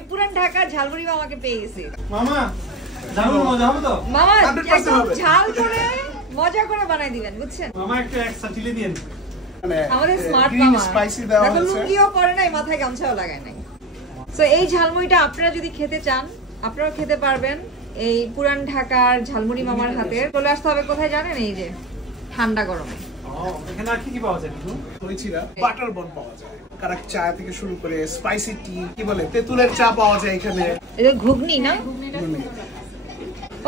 আমি পুরান ঢাকা ঝালমুড়ি মামাকে পেয়ে গেছি। মামা ঝালমুড়ি মজা হবে তো? মামা একদম ঝাল করে মজা করে বানাই দিবেন, বুঝছেন? মামা একটা এক্সট্রা চিলি দিন। আমাদের স্মার্ট মামা দেখো লুঙ্গিও পরে নাই, মাথায় গামছাও লাগায় নাই। সো এই ঝালমুড়িটা আপনারা যদি খেতে চান আপনারাও খেতে পারবেন এই পুরান ঢাকার ঝালমুড়ি মামার হাতের। চলে আসতে হবে কোথায় জানেন? এই যে ঠান্ডা গরমে। এখানে আর কি পাওয়া যায়? বাটার বন পাওয়া যায়, কারাক চা থেকে শুরু করে স্পাইসি টি, কি বলে তেঁতুলের চা পাওয়া যায় এখানে। এটা ঘুগনি না?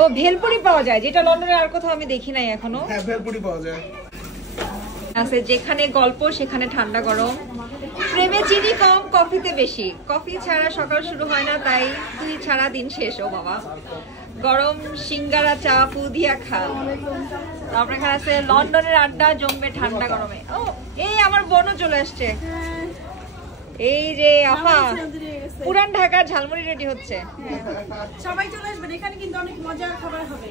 ও ভেলপুরি পাওয়া যায়, যেটা লন্ডনে আর কোথাও আমি দেখি নাই এখনো। হ্যাঁ ভেলপুরি পাওয়া যায়। আছে যেখানে গল্প সেখানে ঠান্ডা গরম। প্রেমে চিনি কম, কফিতে বেশি। কফি ছাড়া সকাল শুরু হয় না, তাই তুই ছাড়া দিন শেষ। ও বাবা, গরম সিঙ্গারা চা পু দিয়া খা। তারপরে এখানে আছে লন্ডনের আড্ডা জমবে ঠান্ডা গরমে। ও এই আমার বোনও চলে আসছে। এই যে আপা পুরান ঢাকার ঝালমুড়ি রেডি হচ্ছে। সবাই চলে আসবেন, এখানে কিন্তু অনেক মজার খাবার হবে।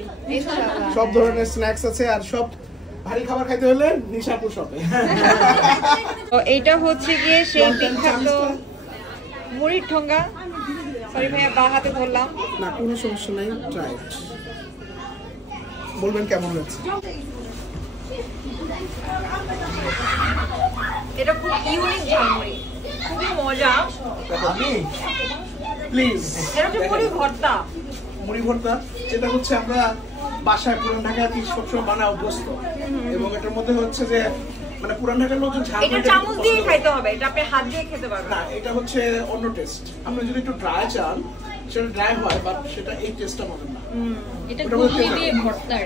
সব ধরনের স্ন্যাক্স আছে, আর সব ভারী খাবার খাইতে হলে নিশাপুর শপে। তো এইটা হচ্ছে গিয়ে সেই বিখ্যাত মুড়ির ঠোঙ্গা। সরি ভাইয়া, বা হাতে ধরলাম না, কোনো সমস্যা নাই, ট্রাই বলবেন কেমন হচ্ছে। এটা খুব ইউনিক ঝালমুড়ি, খুবই মজা। প্লিজ এটা হচ্ছে মুড়ি ভর্তা। মুড়ি ভর্তা, যেটা হচ্ছে আমরা বাসায় পুরান ঢাকায় সবসময় বানা অভ্যস্ত, এবং এটার মধ্যে হচ্ছে যে মানে পুরান ঢাকার লোকজন ঝাল এটা চামচ দিয়ে খাইতে হবে, এটা আপনি হাত দিয়ে খেতে পারবেন না। এটা হচ্ছে অন্য টেস্ট। আপনি যদি একটু ড্রাই চান সেটা ড্রাই হয়, বাট সেটা এই টেস্টটা পাবেন না। এটা ঘুগনি দিয়ে ভর্তা,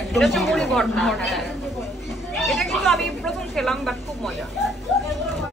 একদম মুড়ি ভর্তা। এটা কিন্তু আমি প্রথম খেলাম, বাট খুব মজা।